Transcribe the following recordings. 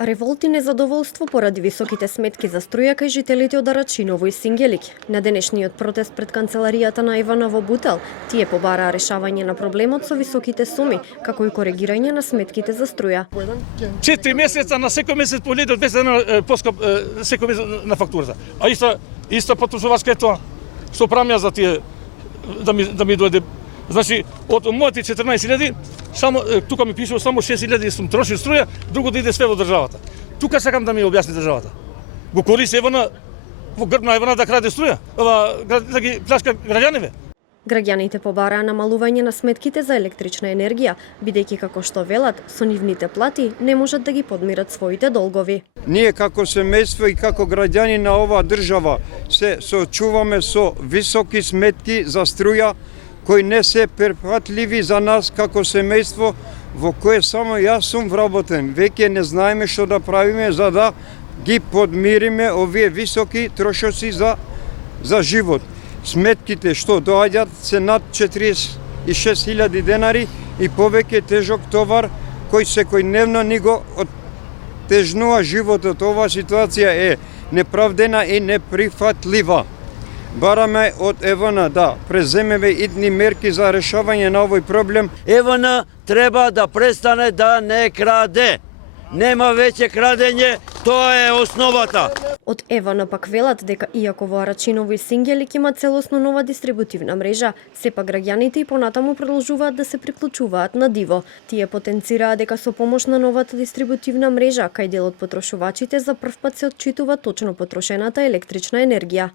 Револт и незадоволство поради високите сметки за струја кај жителите од Арачиново и Сингелик. На денешниот протест пред канцеларијата на Ивана во Бутел, тие побараа решавање на проблемот со високите суми, како и коригирање на сметките за струја. 4 месеца на секој месец по 1200 на поскап секој месец на фактурата. А иста потрошувачка е тоа. Што правам јас за тие да ми дојде. Значи, од моите 14.000, само тука ми пишува само 6.000 сум трошил струја, друго да иде све во државата. Тука сакам да ми објасни државата. Го користи Евана во грб на Евана да краде струја, да ги плашка граѓаните. Граѓаните побараа намалување на сметките за електрична енергија, бидејќи како што велат, со нивните плати не можат да ги подмират своите долгови. Ние како семејство и како граѓани на оваа држава се соочуваме со високи сметки за струја, кои не се прифатливи за нас како семејство во кое само јас сум вработен. Веќе не знаеме што да правиме за да ги подмириме овие високи трошоци за живот. Сметките што доаѓаат се над 46.000 денари и повеќе тежок товар кој секојдневно ни го оттежнува животот. Оваа ситуација е неправдена и неприфатлива. Бараме од ЕВН да преземеме идни мерки за решавање на овој проблем. ЕВН треба да престане да не краде. Нема веќе крадење, тоа е основата. Од ЕВН пак велат дека иако во Арачиново и Сингелик има целосно нова дистрибутивна мрежа, сепак граѓаните и понатаму продолжуваат да се приклучуваат на диво. Тие потенцираа дека со помош на новата дистрибутивна мрежа, кај дел од потрошувачите за прв пат се отчитува точно потрошената електрична енергија.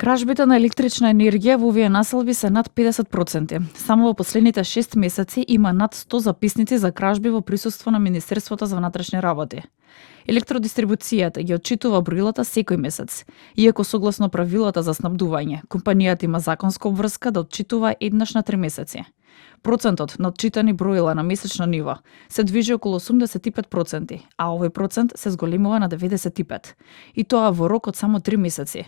Кражбите на електрична енергија во овие населби се над 50%. Само во последните 6 месеци има над 100 записници за кражби во присуство на Министерството за внатрешни работи. Електродистрибуцијата ги отчитува броилата секој месец. Иако согласно правилата за снабдување, компанијата има законска обврска да отчитува еднаш на 3 месеци. Процентот на отчитани броила на месечно ниво се движи околу 85%, а овој процент се зголемува на 95%. И тоа во рок од само 3 месеци.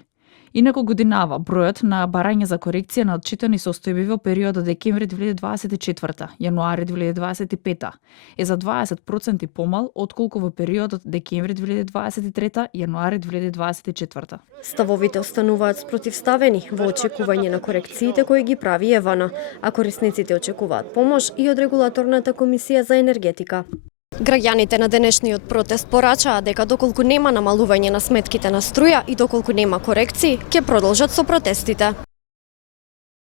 Инаку годинава, бројот на барање за корекција на отчитани состојби во периодот декември 2024, јануари 2025 е за 20% помал отколку во периодот декември 2023, јануари 2024. Ставовите остануваат спротивставени во очекување на корекциите кои ги прави ЕВН, а корисниците очекуваат помош и од регулаторната комисија за енергетика. Граѓаните на денешниот протест порачаа дека доколку нема намалување на сметките на струја и доколку нема корекции, ќе продолжат со протестите.